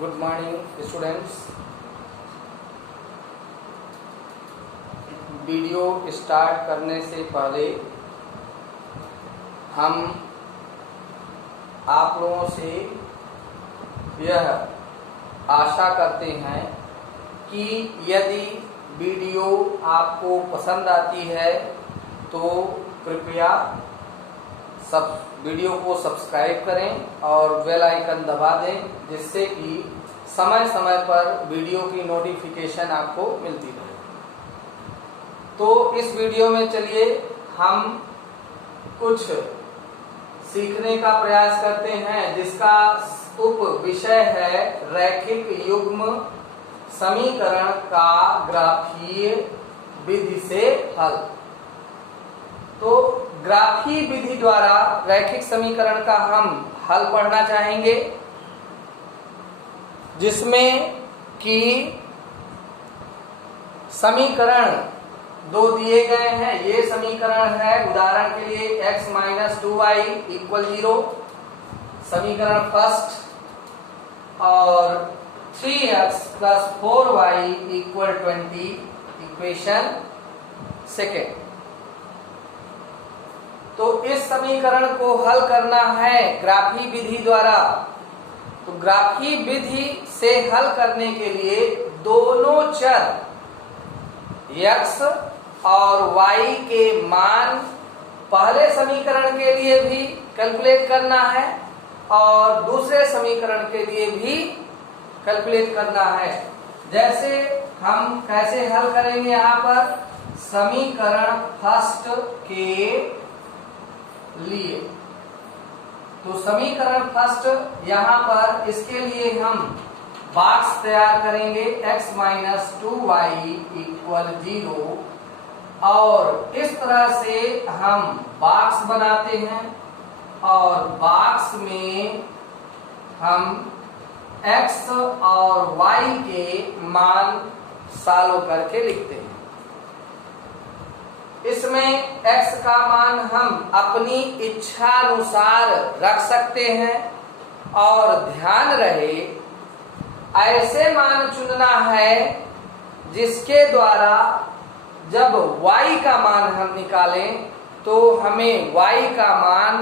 Good morning students. Video start करने से पहले हम आप लोगों से यह आशा करते हैं कि यदि वीडियो आपको पसंद आती है तो कृपया वीडियो को सब्सक्राइब करें और बेल आइकन दबा दें, जिससे कि समय समय पर वीडियो की नोटिफिकेशन आपको मिलती रहे। तो इस वीडियो में चलिए हम कुछ सीखने का प्रयास करते हैं, जिसका उप विषय है रैखिक युग्म समीकरण का ग्राफीय विधि से हल। तो ग्राफीय विधि द्वारा रैखिक समीकरण का हम हल पढ़ना चाहेंगे, जिसमें कि समीकरण दो दिए गए हैं। ये समीकरण है उदाहरण के लिए x - 2y = 0 समीकरण फर्स्ट, और 3x + 4y = 20 इक्वेशन सेकेंड। तो इस समीकरण को हल करना है ग्राफीय विधि द्वारा। तो ग्राफीय विधि से हल करने के लिए दोनों चर x और y के मान पहले समीकरण के लिए भी कैलकुलेट करना है और दूसरे समीकरण के लिए भी कैलकुलेट करना है। जैसे हम कैसे हल करेंगे, यहाँ पर समीकरण फर्स्ट के लिए, तो समीकरण फर्स्ट यहाँ पर इसके लिए हम बॉक्स तैयार करेंगे x - 2y = 0, और इस तरह से हम बॉक्स बनाते हैं और बॉक्स में हम x और y के मान सॉल्व करके लिखते हैं। इसमें x का मान हम अपनी इच्छा अनुसार रख सकते हैं, और ध्यान रहे ऐसे मान चुनना है जिसके द्वारा जब y का मान हम निकालें तो हमें y का मान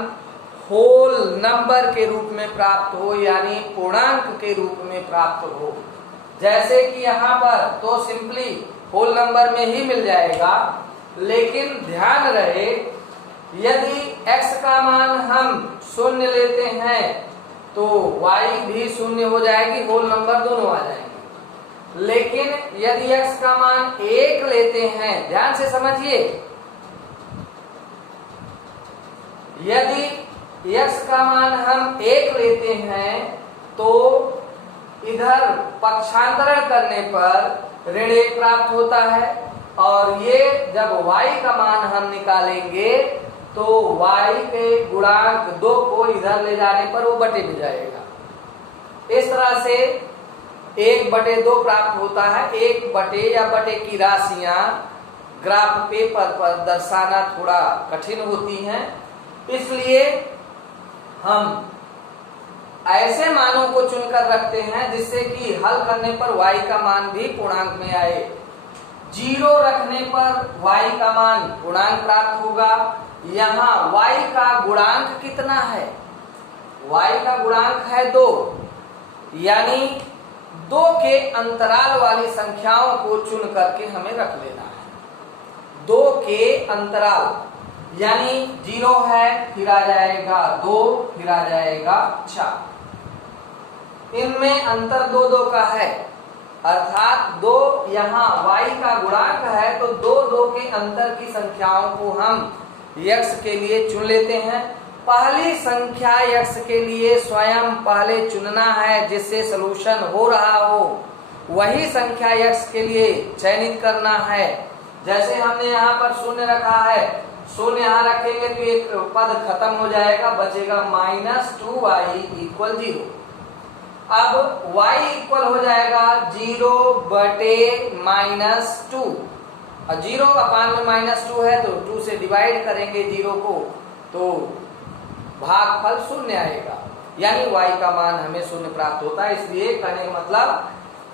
होल नंबर के रूप में प्राप्त हो, यानी पूर्णांक के रूप में प्राप्त हो। जैसे कि यहाँ पर तो सिंपली होल नंबर में ही मिल जाएगा, लेकिन ध्यान रहे यदि x का मान हम 0 लेते हैं तो y भी 0 हो जाएगी, होल नंबर दोनों आ जाएंगे। लेकिन यदि x का मान 1 लेते हैं, ध्यान से समझिए, यदि x का मान हम 1 लेते हैं तो इधर पक्षांतरण करने पर ऋण 1 प्राप्त होता है, और ये जब y का मान हम निकालेंगे तो y के गुणांक 2 को इधर ले जाने पर वो बटे में जाएगा। इस तरह से 1/2 प्राप्त होता है। 1/, या बटे की राशियां ग्राफ पेपर पर दर्शाना थोड़ा कठिन होती हैं, इसलिए हम ऐसे मानों को चुनकर रखते हैं जिससे कि हल करने पर y का मान भी पूर्णांक में आए। 0 रखने पर y का मान पूर्णांक प्राप्त होगा। यहाँ y का गुणांक कितना है? y का गुणांक है 2, यानी 2 के अंतराल वाली संख्याओं को चुन करके हमें रख लेना है। 2 के अंतराल, यानी 0 है, फिर आ जाएगा 2, फिर आ जाएगा 4। इनमें अंतर 2-2 का है, अर्थात 2 यहाँ y का गुणांक है तो 2 के अंतर की संख्याओं को हम x के लिए चुन लेते हैं। पहली संख्या x के लिए स्वयं पहले चुनना है, जिससे सलूशन हो रहा हो वही संख्या x के लिए चयनित करना है। जैसे हमने यहाँ पर 0 रखा है, 0 यहाँ रखेंगे तो एक पद खत्म हो जाएगा, बचेगा -2y = 0। अब y इक्वल हो जाएगा 0/-2, और 0 में -2 है तो 2 से डिवाइड करेंगे 0 को, तो भागफल 0 आएगा। यानी y का मान हमें शून्य प्राप्त होता है। इसलिए कहने का मतलब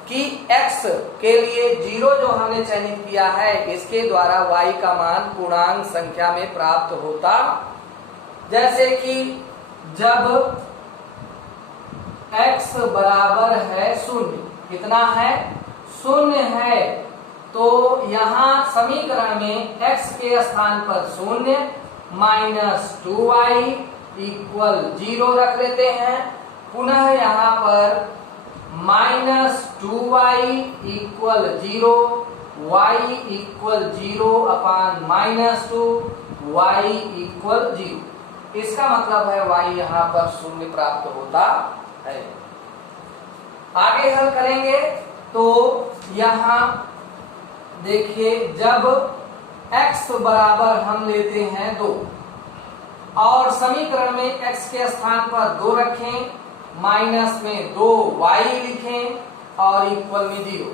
कि x के लिए 0 जो हमने चयनित किया है, इसके द्वारा y का मान पूर्णांक संख्या में प्राप्त होता। जैसे कि जब x बराबर है शून्य, कितना है? शून्य है, तो यहाँ समीकरण में x के स्थान पर शून्य माइनस 2y इक्वल 0 रख लेते हैं। पुनः यहाँ पर minus 2y equal 0, y equal 0 upon minus 2, y equal 0। इसका मतलब है y यहाँ पर शून्य प्राप्त होता है। आगे हल करेंगे तो यहाँ देखिए, जब x बराबर हम लेते हैं 2 और समीकरण में x के स्थान पर 2 रखें, माइनस में 2y लिखें और इक्वल में 0।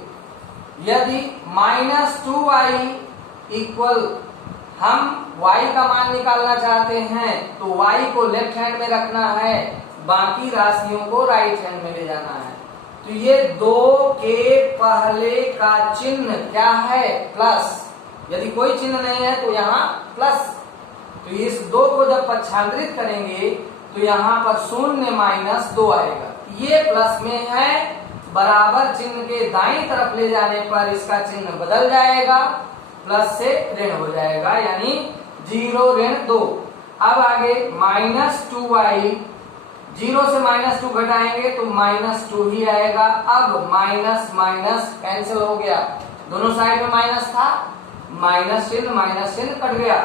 यदि माइनस 2y इक्वल हम y का मान निकालना चाहते हैं तो y को लेफ्ट हैंड में रखना है, बाकी राशियों को राइट हैंड में ले जाना है। तो ये 2 के पहले का चिन्ह क्या है? प्लस। यदि कोई चिन्ह नहीं है तो यहाँ प्लस। तो इस 2 को जब पक्षांतरित करेंगे तो यहाँ पर शून्य माइनस 2 आएगा। ये प्लस में है, बराबर चिन्ह के दाईं तरफ ले जाने पर इसका चिन्ह बदल जाएगा, प्लस से ऋण हो जाएगा, यानी 0 ऋण 2। अब आगे माइनस 2y, 0 से माइनस 2 घटाएंगे तो माइनस 2 ही आएगा। अब माइनस माइनस कैंसिल हो गया, दोनों साइड में माइनस था, माइनस चिन्ह कट गया।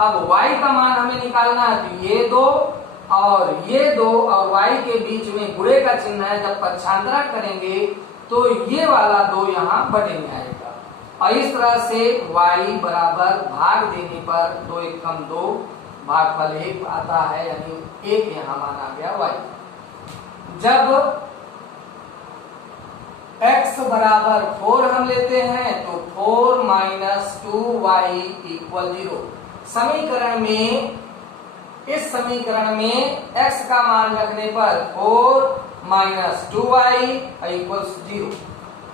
अब y का मान हमें निकालना है, तो ये 2 और y के बीच में गुणे का चिन्ह है। जब पक्षांतरण करेंगे तो ये वाला 2 यहाँ बटे में आएगा और इस तरह से y बराबर भाग देने पर 2 एकम 2 भागफल 1 आता है, यानी 1 यहाँ माना गया y। जब x बराबर 4 हम लेते हैं तो 4 माइनस 2y इक्वल 0। समीकरण में, इस समीकरण में x का मान रखने पर 4 minus 2y equal 0,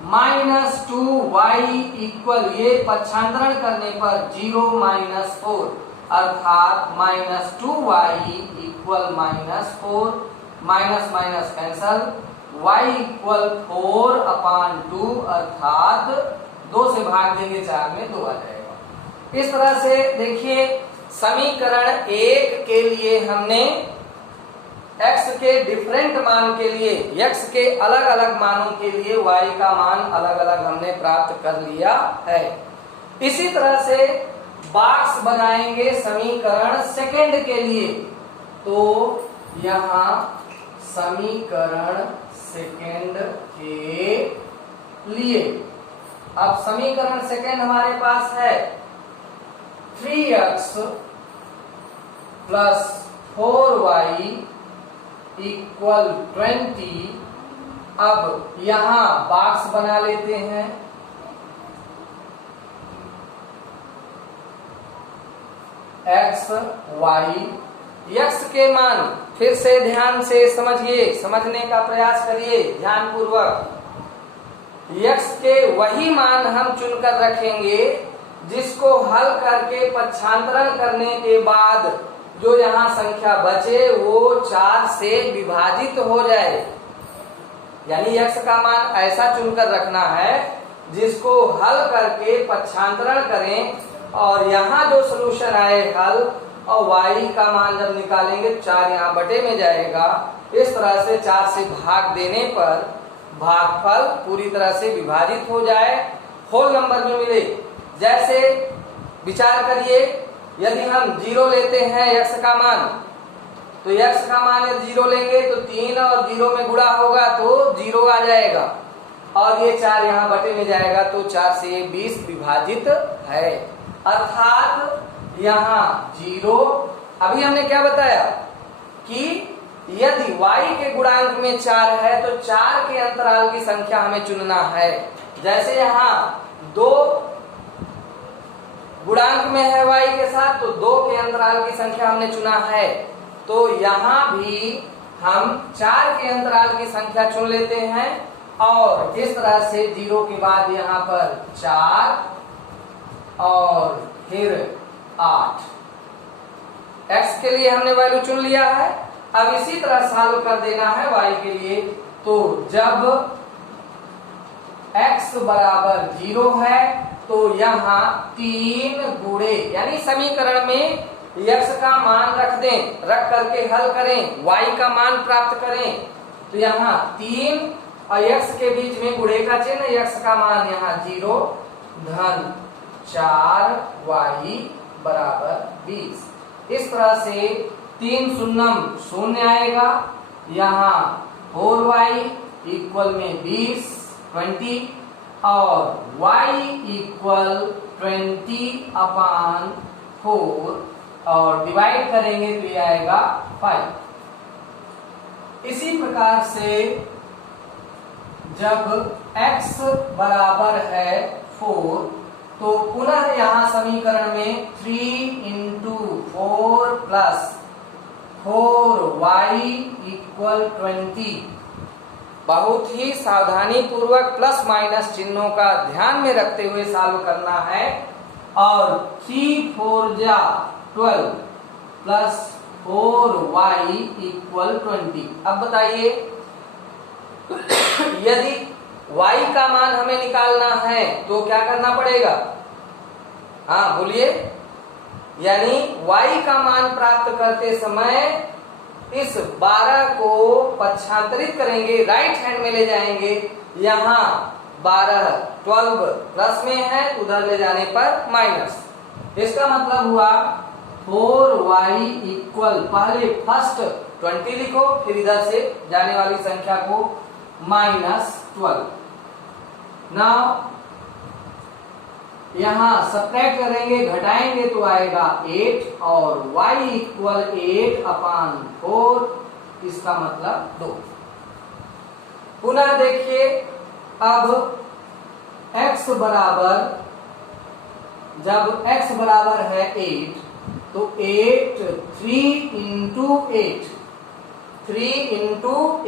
minus 2y equal, ये पक्षांतरण करने पर 0 माइनस 4 अर्थात minus 2y equal minus 4, minus minus cancel, y equal 4 अपान 2 अर्थात 2 से भाग देंगे 4 में 2 आ जाएगा। इस तरह से देखिए, समीकरण 1 के लिए हमने x के डिफरेंट मान के लिए, x के अलग अलग मानों के लिए y का मान अलग अलग हमने प्राप्त कर लिया है। इसी तरह से बॉक्स बनाएंगे समीकरण सेकंड के लिए। तो यहाँ समीकरण सेकंड के लिए, अब समीकरण सेकंड हमारे पास है 3x प्लस 4y इक्वल 20। अब यहां बॉक्स बना लेते हैं। x y, x के मान फिर से ध्यान से समझिए, समझने का प्रयास करिए ध्यान पूर्वक। x के वही मान हम चुनकर रखेंगे जिसको हल करके पक्षांतरण करने के बाद जो यहाँ संख्या बचे वो 4 से विभाजित हो जाए। यानी x का मान ऐसा चुनकर रखना है जिसको हल करके पक्षांतरण करें और यहाँ जो सलूशन आए हल, और y का मान जब निकालेंगे 4 यहाँ बटे में जाएगा। इस तरह से 4 से भाग देने पर भागफल पूरी तरह से विभाजित हो जाए, होल नंबर में मिले। जैसे विचार करिए, यदि हम 0 लेते हैं x का मान, तो x का मान यदि 0 लेंगे तो 3 और 0 में गुणा होगा तो 0 आ जाएगा और ये 4 यहाँ बटे में जाएगा तो 4 से 20 विभाजित है, अर्थात यहाँ 0। अभी हमने क्या बताया कि यदि y के गुणांक में 4 है तो 4 के अंतराल की संख्या हमें चुनना है। जैसे यहाँ 2 गुणांक में है y के साथ तो 2 के अंतराल की संख्या हमने चुना है, तो यहाँ भी हम 4 के अंतराल की संख्या चुन लेते हैं और इस तरह से 0 के बाद यहाँ पर 4 और फिर 8। x के लिए हमने वैल्यू चुन लिया है। अब इसी तरह सॉल्व कर देना है y के लिए। तो जब x बराबर 0 है तो यहाँ 3 गुणे यानी समीकरण में x का मान रख दें, रख करके हल करें, y का मान प्राप्त करें। तो यहाँ 3 और x के बीच में गुणे का चिन्ह, x का मान यहाँ 0 धन 4y बराबर 20। इस तरह से 3 शून्यम शून्य आएगा, यहाँ 4y इक्वल में 20 और y इक्वल 20/4 और डिवाइड करेंगे तो ये आएगा 5। इसी प्रकार से जब x बराबर है 4 तो पुनः यहाँ समीकरण में 3 × 4 + 4y इक्वल 20। बहुत ही सावधानी पूर्वक प्लस माइनस चिन्हों का ध्यान में रखते हुए सॉल्व करना है। और 3 4 जा 12 + 4y इक्वल 20। अब बताइए यदि y का मान हमें निकालना है तो क्या करना पड़ेगा? हाँ बोलिए। यानी y का मान प्राप्त करते समय इस 12 को पक्षांतरित करेंगे, राइट हैंड में ले जाएंगे। यहाँ 12 12 प्लस में है, उधर ले जाने पर माइनस। इसका मतलब हुआ 4y इक्वल, पहले फर्स्ट 20 लिखो, फिर इधर से जाने वाली संख्या को -12। नाउ यहाँ सब्ट्रैक्ट करेंगे, घटाएंगे तो आएगा 8 और y इक्वल 8/4, इसका मतलब 2। पुनः देखिए, अब x बराबर, जब x बराबर है 8 तो 8 3 ×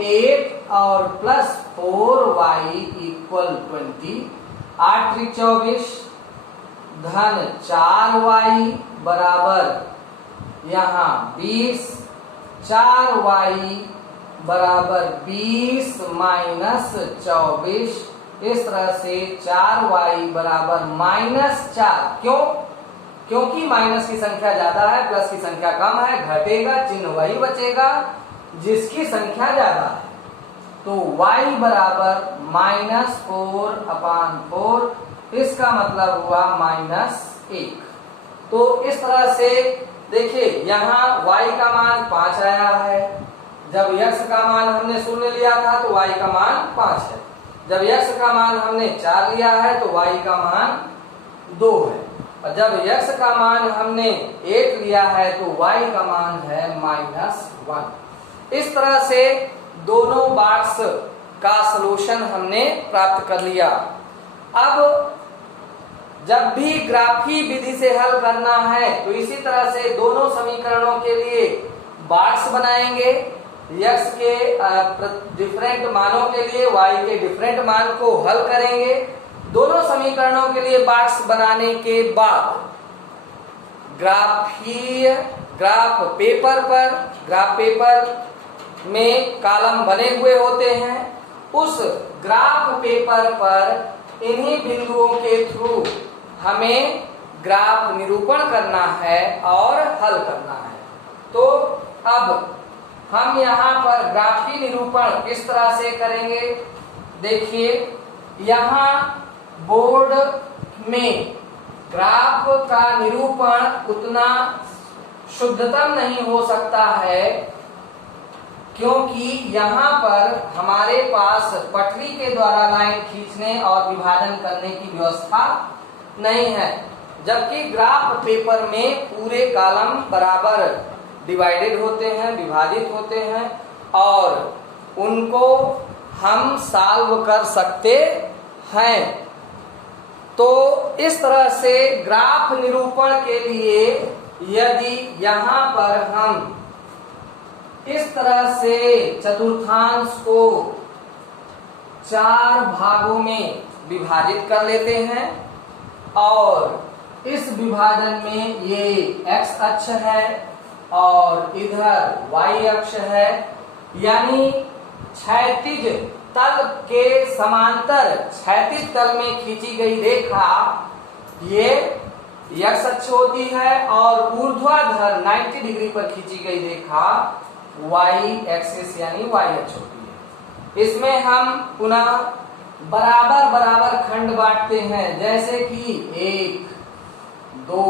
8 और प्लस 4y इक्वल 20, 8 × 24 धन 4y बराबर यहाँ 20, 4y बराबर 20 - 24। इस तरह से 4y बराबर -4। क्यों? क्योंकि माइनस की संख्या ज्यादा है, प्लस की संख्या कम है, घटेगा, चिन्ह वही बचेगा जिसकी संख्या ज्यादा है। तो y बराबर -4/4, इसका मतलब हुआ -1। तो इस तरह से देखिए, यहाँ y का मान 5 आया है। जब x का मान हमने 0 लिया था तो y का मान 5 है। जब x का मान हमने 4 लिया है तो y का मान 2 है। और जब x का मान हमने 1 लिया है तो y का मान है -1। इस तरह से दोनों बॉक्स का सलूशन हमने प्राप्त कर लिया। अब जब भी ग्राफी विधि से हल करना है तो इसी तरह से दोनों समीकरणों के लिए बॉक्स बनाएंगे। x के डिफरेंट मानों के लिए y के डिफरेंट मान को हल करेंगे। दोनों समीकरणों के लिए बॉक्स बनाने के बाद ग्राफ पेपर में कॉलम बने हुए होते हैं। उस ग्राफ पेपर पर इन्हीं बिंदुओं के थ्रू हमें ग्राफ निरूपण करना है और हल करना है। तो अब हम यहाँ पर ग्राफी निरूपण किस तरह से करेंगे? देखिए, यहाँ बोर्ड में ग्राफ का निरूपण उतना शुद्धतम नहीं हो सकता है, क्योंकि यहाँ पर हमारे पास पटरी के द्वारा लाइन खींचने और विभाजन करने की व्यवस्था नहीं है। जबकि ग्राफ पेपर में पूरे कॉलम बराबर डिवाइडेड होते हैं, विभाजित होते हैं और उनको हम सॉल्व कर सकते हैं। तो इस तरह से ग्राफ निरूपण के लिए यदि यहाँ पर हम इस तरह से चतुर्थांश को 4 भागों में विभाजित कर लेते हैं और इस विभाजन में ये x अक्ष है और इधर y अक्ष है, यानी क्षैतिज तल के समांतर क्षैतिज तल में खींची गई रेखा ये x अक्ष होती है और ऊर्ध्वाधर 90 डिग्री पर खींची गई रेखा y एक्सिस यानी y अक्ष होती है। इसमें हम पुनः बराबर बराबर खंड बांटते हैं, जैसे कि 1, 2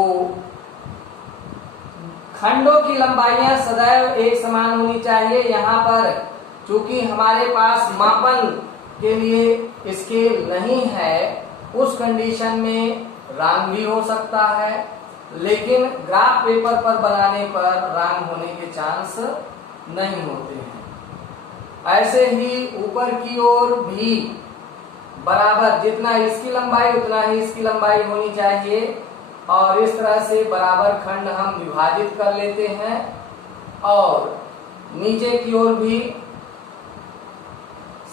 खंडों की लंबाइयां सदैव एक समान होनी चाहिए। यहाँ पर चूंकि हमारे पास मापन के लिए स्केल नहीं है, उस कंडीशन में रंग भी हो सकता है, लेकिन ग्राफ पेपर पर बनाने पर रंग होने के चांस नहीं होते हैं। ऐसे ही ऊपर की ओर भी बराबर, जितना इसकी लंबाई उतना ही इसकी लंबाई होनी चाहिए और इस तरह से बराबर खंड हम विभाजित कर लेते हैं और नीचे की ओर भी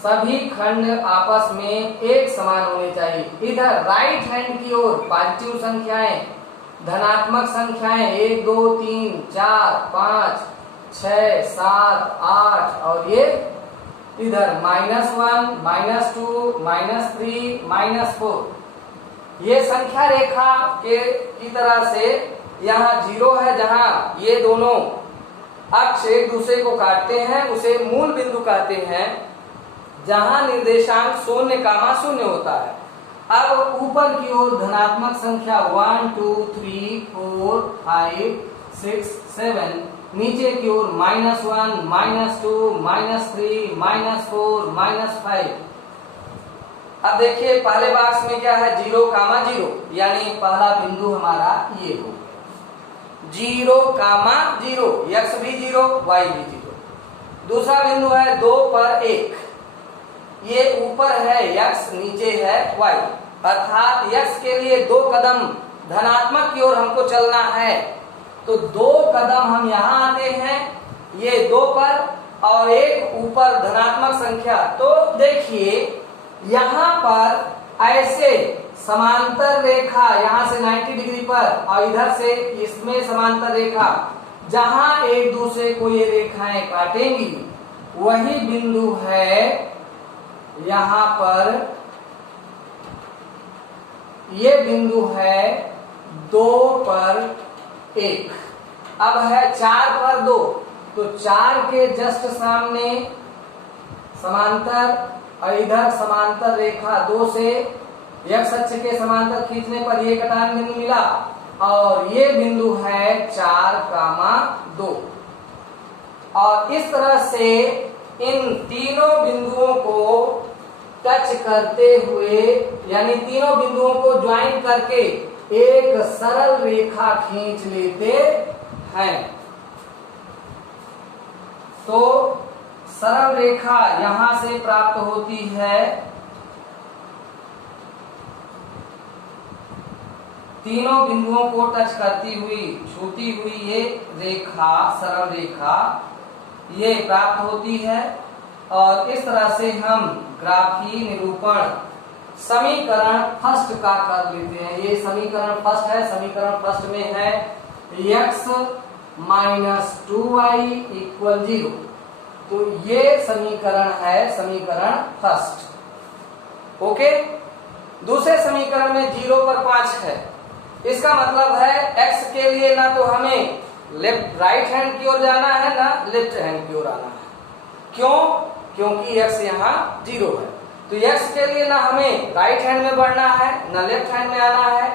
सभी खंड आपस में एक समान होने चाहिए। इधर राइट हैंड की ओर पॉजिटिव संख्याएं, धनात्मक संख्याएं 1, 2, 3, 4, 5, 6, 7, 8 और ये इधर -1, -2, -3, -4 ये संख्या रेखा के की तरह से यहाँ 0 है, जहाँ ये दोनों अक्ष एक दूसरे को काटते हैं उसे मूल बिंदु कहते हैं, जहां निर्देशांक 0, होता है। अब ऊपर की ओर धनात्मक संख्या 1, 2, 3, 4, 5, 6, 7, नीचे की ओर -1, -2, -3, -4, -5। अब देखिए पहले बॉक्स में क्या है 0, 0 यानी पहला बिंदु हमारा ये हो 0, 0 x भी 0 y भी 0। दूसरा बिंदु है 2 पर 1, ये ऊपर है x नीचे है y, अर्थात x के लिए 2 कदम धनात्मक की ओर हमको चलना है, तो 2 कदम हम यहाँ आते हैं ये 2 पर और एक ऊपर धनात्मक संख्या। तो देखिए यहाँ पर ऐसे समांतर रेखा यहाँ से 90 डिग्री पर और इधर से इसमें समांतर रेखा, जहां एक दूसरे को ये रेखाएं काटेंगी वही बिंदु है यहाँ पर, ये बिंदु है 2 पर 1। अब है 4 पर 2, तो 4 के जस्ट सामने समांतर और इधर समांतर रेखा 2 से x अक्ष के समांतर खींचने पर ये कटान बिंदु मिला और ये बिंदु है 4, 2 और इस तरह से इन तीनों बिंदुओं को टच करते हुए यानी तीनों बिंदुओं को ज्वाइन करके एक सरल रेखा खींच लेते हैं। तो सरल रेखा यहां से प्राप्त होती है, तीनों बिंदुओं को टच करती हुई छूती हुई ये रेखा सरल रेखा ये प्राप्त होती है और इस तरह से हम ग्राफीय निरूपण समीकरण फर्स्ट का कर लेते हैं। ये समीकरण फर्स्ट है, समीकरण फर्स्ट में है x - 2y = 0, तो ये समीकरण है समीकरण फर्स्ट। ओके, दूसरे समीकरण में 0 पर 5 है, इसका मतलब है x के लिए ना तो हमें राइट हैंड की ओर जाना है ना लेफ्ट हैंड की ओर आना है। क्यों? क्योंकि x यहाँ 0 है, तो x के लिए ना हमें राइट हैंड में बढ़ना है ना लेफ्ट हैंड में आना है।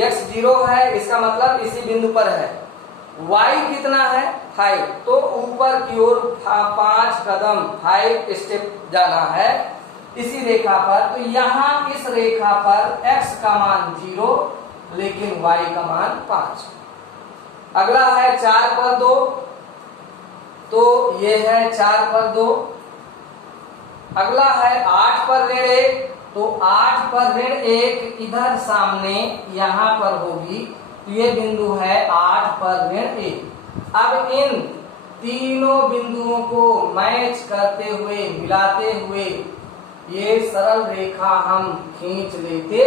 x 0 है, इसका मतलब इसी बिंदु पर है। y कितना है 5, तो ऊपर की ओर 5 कदम 5 स्टेप जाना है इसी रेखा पर। तो यहाँ इस रेखा पर x का मान 0 लेकिन y का मान 5। अगला है 4 पर 2, तो ये है 4 पर 2। अगला है 8 पर 1, तो 8 पर 1 इधर सामने यहाँ पर होगी, तो ये बिंदु है 8 पर 1। अब इन तीनों बिंदुओं को मैच करते हुए, मिलाते हुए ये सरल रेखा हम खींच लेते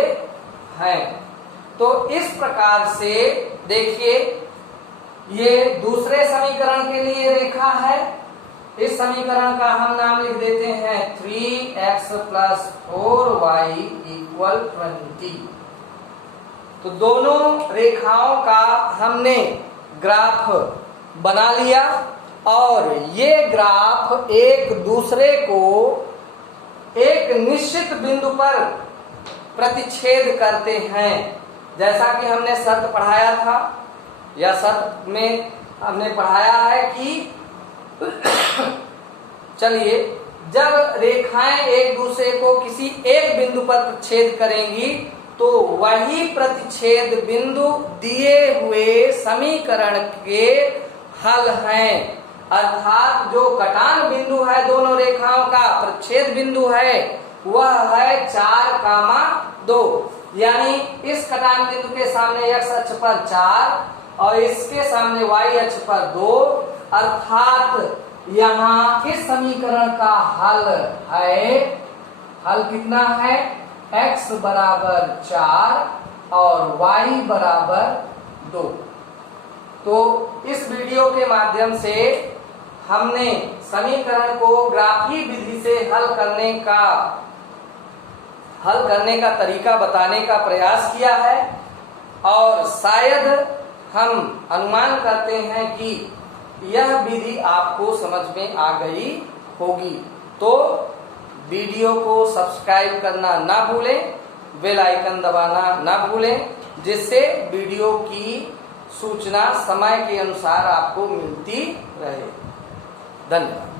हैं। तो इस प्रकार से देखिए, ये दूसरे समीकरण के लिए रेखा है। इस समीकरण का हम नाम लिख देते हैं 3x + 4y = 20। तो दोनों रेखाओं का हमने ग्राफ बना लिया और ये ग्राफ एक दूसरे को एक निश्चित बिंदु पर प्रतिच्छेद करते हैं। जैसा कि हमने शर्त पढ़ाया था, या शर्त में हमने पढ़ाया है कि चलिए, जब रेखाएं एक दूसरे को किसी एक बिंदु पर प्रतिच्छेद करेंगी तो वही प्रतिच्छेद बिंदु दिए हुए समीकरण के हल हैं। अर्थात जो कटान बिंदु है दोनों रेखाओं का, प्रतिच्छेद बिंदु है, वह है 4,2। यानी इस कटान बिंदु के सामने x अक्ष पर 4 और इसके सामने y अक्ष पर 2। अर्थात यहाँ इस समीकरण का हल है, हल कितना है, x = 4 और y = 2। तो इस वीडियो के माध्यम से हमने समीकरण को ग्राफी विधि से हल करने का तरीका बताने का प्रयास किया है और शायद हम अनुमान करते हैं कि यह विधि आपको समझ में आ गई होगी। तो वीडियो को सब्सक्राइब करना ना भूलें, बेल आइकन दबाना ना भूलें, जिससे वीडियो की सूचना समय के अनुसार आपको मिलती रहे। धन्यवाद।